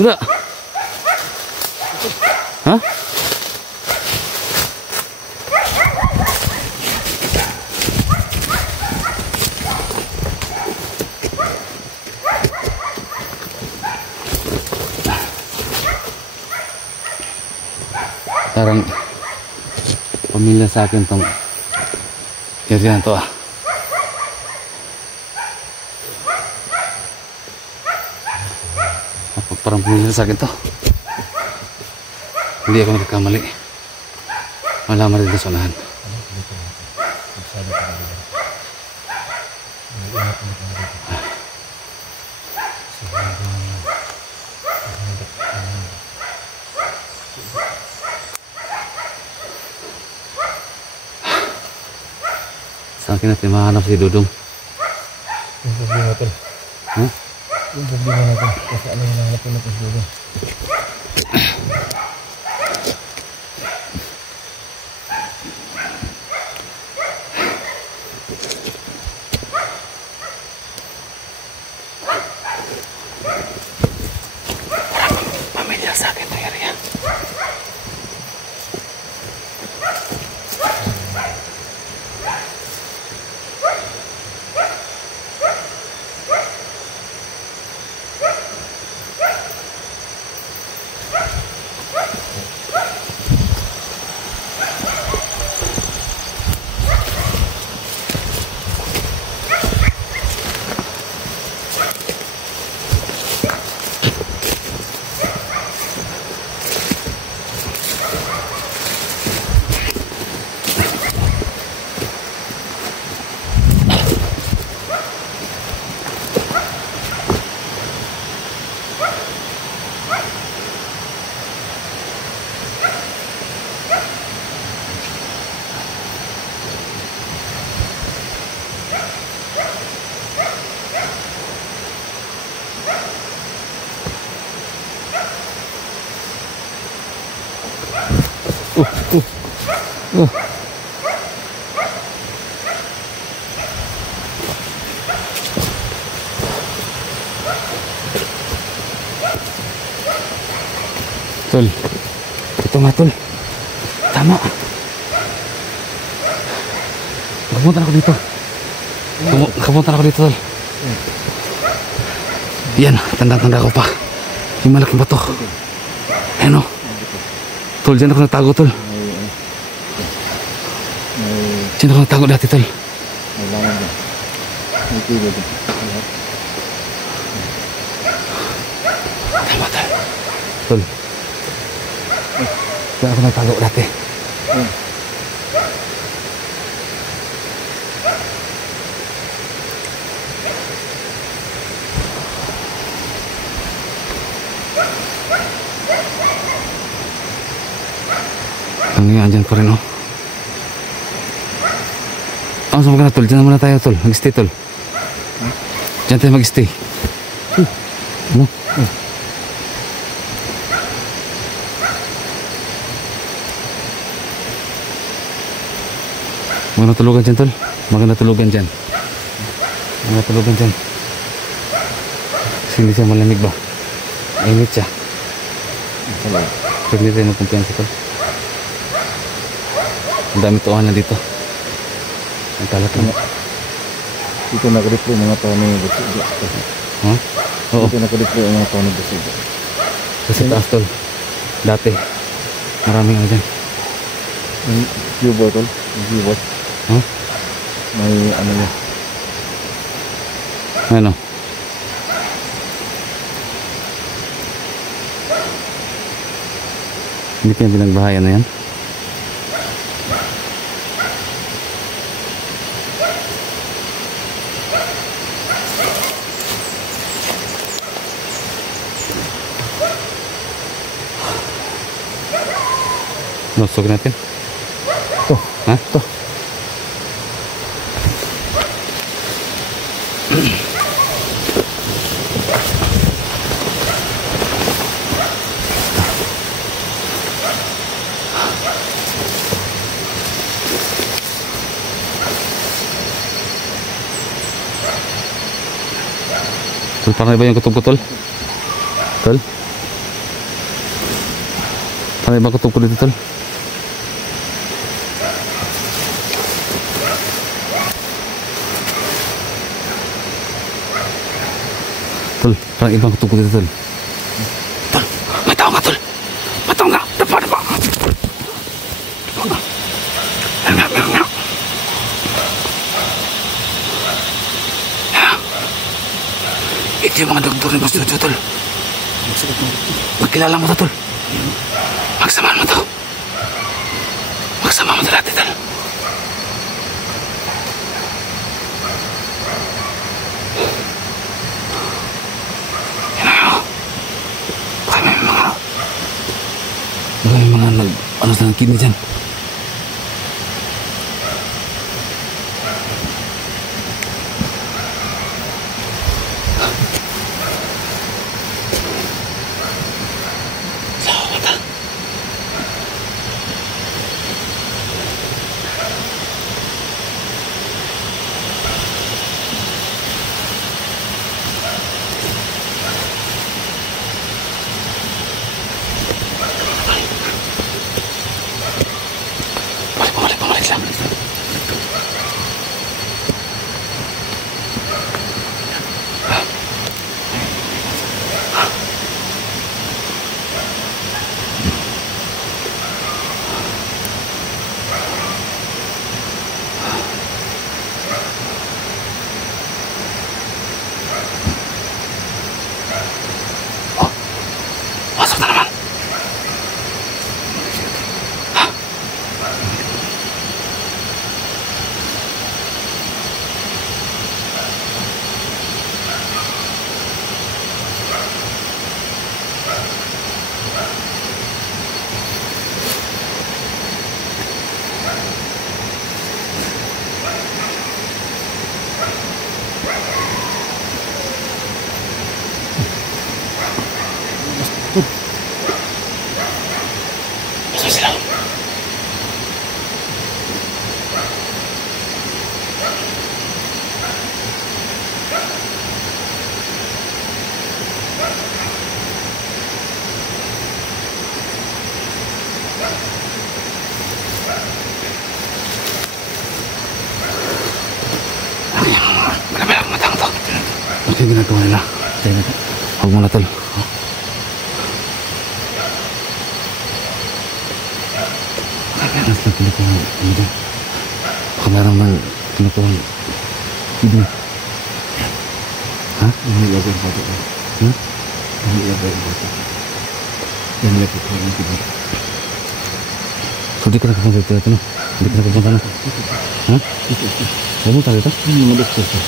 Udah. Hah? Sekarang pamilya sa akin tong area na to ah. Parang pamilya sa akin to. Hindi ako nagkakamali. Malaman dito sa unahan. Sa akin natin mahanap si Dudong. Yung problema natin. Huh? Yung problema natin. Kasi ano yung nahanapin natin si Dudong. Pamilya sa akin ng area. Tol, ito nga tol. Tama. Kapunta ako dito. Kapunta ako dito tol. Yan, tanda-tanda ko pa. Yung malaking bato. Ayan o. Tol, dyan ako nagtago tol. Dyan ako nagtago dati tol. May laman dyan. May kilo dyan. Tama tol. Tol. Dyan ako nagtago dati. Ang andyan pa rin oh. Oh, saan ka na tol? Diyan muna tayo tol. Mag-stay tol. Diyan tayo mag-stay. Ano? Mga natulugan dyan tol. Mga natulugan dyan. Mga natulugan dyan. Kasi hindi siya malamig ba? Mainit siya. Pero hindi tayo magkumpiyansa tol. Ang dami tuwanan dito. Ang kalat lang. Dito nakadiplo mga tao ni Basiga. Ha? Oo. Dito nakadiplo mga tao ni Basiga. Kasi taas tol. Dati. Maraming ano dyan. Yung cubo tol. Yung cubo. Ha? May ano niya. Ano? Hindi kaya binagbahayan na yan? Nusog natin. Ito. Ha? Ito. Tol, parang iba yung kutub ko tol. Tol? Kaya ba kutup ko dito, tol? Tol, parang ibang kutup ko dito, tol. Tol, may tao nga, tol. May tao nga. Dapa. Meow. Ito yung mga doktor ni Boss Jojo, tol. Magkilala mo to, tol. Magsamahan mo to. Magsama mo to dati, tol. Yan na, baka may mga ano sa kidney dyan. Balik lang. Masuk tanaman. Masuk sila. Ano yung malapit matang to? Ano yung ginagawa nila? Huwag mo na, tol. Mas napilit ko ano dyan. Baka meron man kinukuha kidney. Ha? Ini lagi yang patut. Hmm? Ini lagi yang patut. Yang lagi yang patut. So di ka nakapunta dito na? Di ka nakapunta na? Ha? Huwag mo tayo ito? Ini mau dokter tu.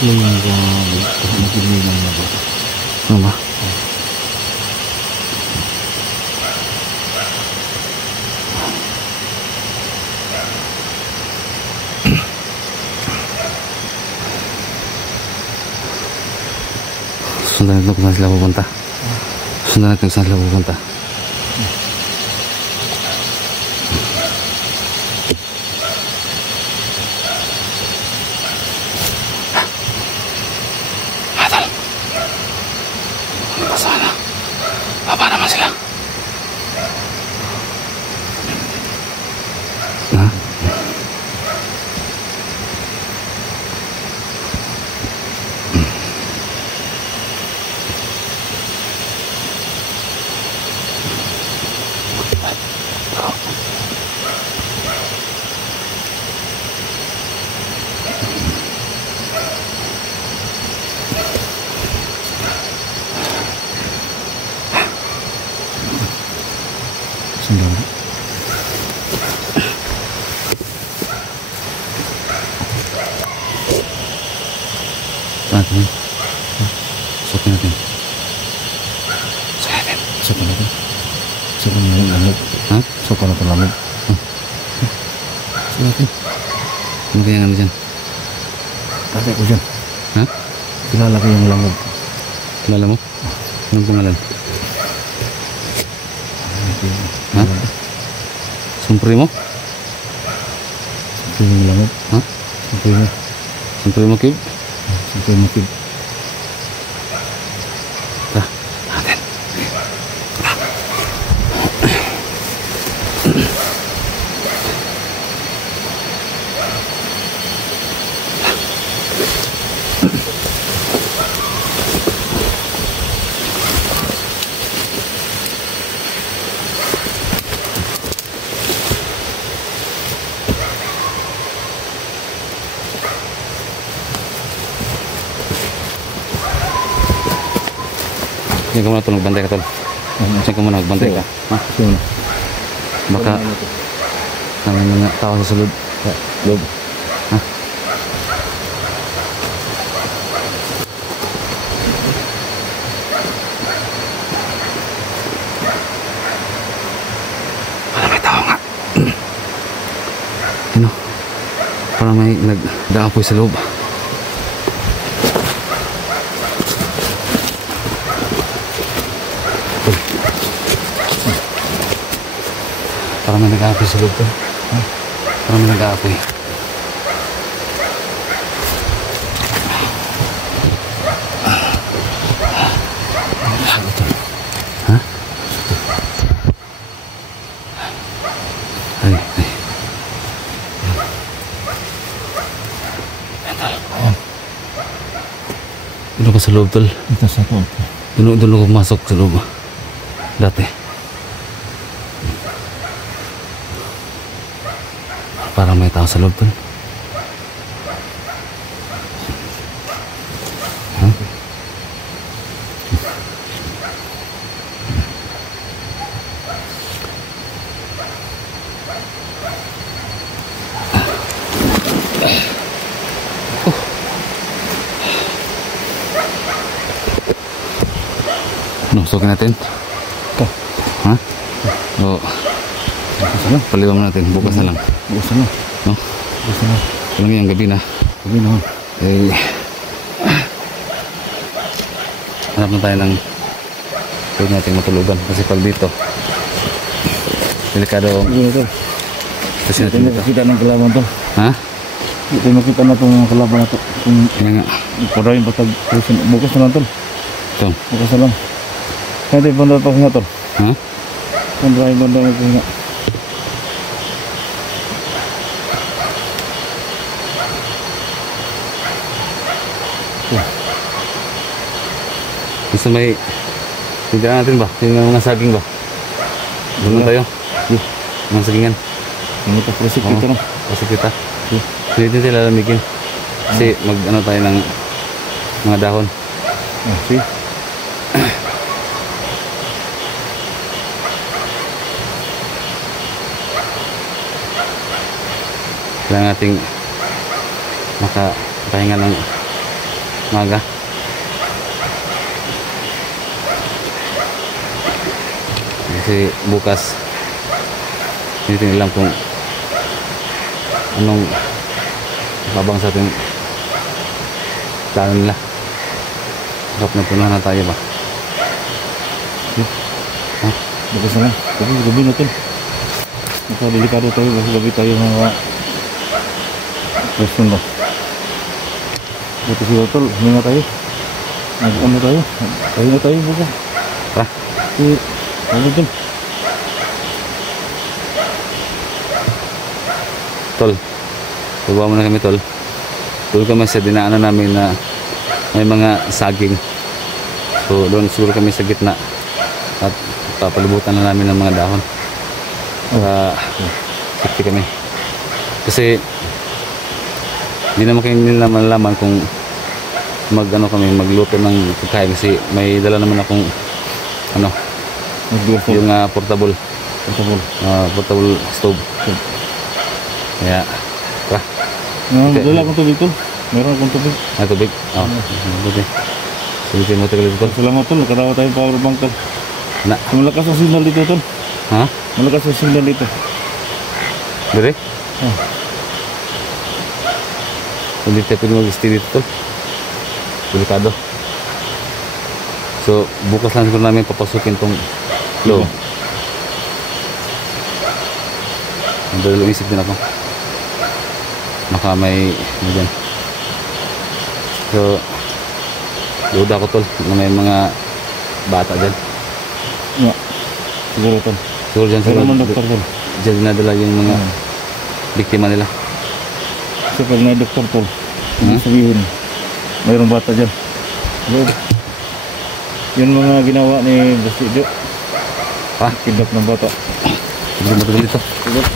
Belum mungkin ini yang apa. Ano ba? Sundan natin kung saan sila pupunta. Sundan natin kung saan sila pupunta. Hatal. Ano ba sana? Baba naman sila. Ha? Sendiri. Natin. Suotin natin. Suotin natin. Siapa lagi? Siapa yang lamuk? Ha? Siapa yang lamuk? Suotin. Ano kaya nga dyan? Kakek ko dyan. Ha? Kilala ko yung lamuk. Kilala mo? Anong pangalan? Ha? Sumpri mo? Siyempre yung lamuk. Ha? Siyempre mo. Sumpri mo, Kib? Siyempre mo kib. Tara, natin. Diyan ka muna tol, magbantay ka tol. Diyan ka muna, magbantay ka. Ha? Sino? Baka may mga tao sa sulod. Loob. Ha? Wala, may tao nga. Ano? Parang may nagdaapoy sa loob. Parang may nag-aapoy sa loob to. Parang may nag-aapoy. Ha? Ay, ay. Doon ka sa loob, tol. Ito sa ito. Doon ako pumasok sa loob. Dati. Parang may tao sa loob, tol. Huh? Ano, sukin natin? Ito. Ha? Oo. Paliwan mo natin, bukas na lang. Bukas na. No? Bukas na. Alam yung gabi na. Sabi na. Eh, hanap na tayo ng pwede natin matulugan. Kasi pag dito, delikado Sabi na ito. kasi Ito natin na dito. makita ng kalaban to. Ha? Ito makita na itong kalaban na ito. Kung Yan nga. padaw yung patag. Bukas na lang to. Ito. Bukas na lang. Kaya ito yung banda pa nga to. Ha? Banda yung banda pa nga. Gusto may tindihan natin ba? Yung mga saging ba? Doon na tayo. Mga sagingan. Yung ito presik Oo. dito no. Kasi kita. Pwede natin lalamigin. Kasi mag ano tayo ng mga dahon. Ah, see? Kailangan nating makapahinga ng maga. Kasi bukas hindi natin alam kung anong babang sa ating plano nila. Kapag napunuhan na tayo ba? Bukas na lang. Kasi gabi natin. Delikado tayo. Kasi gabi tayo mga question ba? Buti si Dotol. Hindi na tayo. Nag-ano tayo. Tayo na tayo bukas. Ha? Si ano dun? Tol, tuwa mo na kami tol. Doon kami sa dinaanan namin na may mga saging. So doon siguro kami sa gitna at papalibutan na namin ng mga dahon para safety kami. Kasi hindi naman kayo nila malalaman kung magluto ng pagkain kasi may dala naman akong yung portable stove. Kaya Dala akong tubig tol. Meron akong tubig. tubig. Buti. Sulitin mo tagal tol. Salamat tol. Nakatawa tayong power bank tol. Na. Malakas ang signal dito tol. Ha? Malakas ang signal dito. Dire? Oh. Hindi tayo pwede mag-stay dito tol. Delikado. So bukas lang siguro namin papasukin tong loob. Dalawang isip din ako. Baka may dyan. So load ako tol na may mga bata dyan. Yeah. Siguro tol. Siguro dyan Pero naman doktor tol. dyan dinadala yung mga biktima nila. Kasi pag may doktor tol, hindi sabihin, mayroong bata dyan. Yun mga ginawa ni Basidio. Ha? Kidnap ng bata. Hindi matagal dito. Kidnap.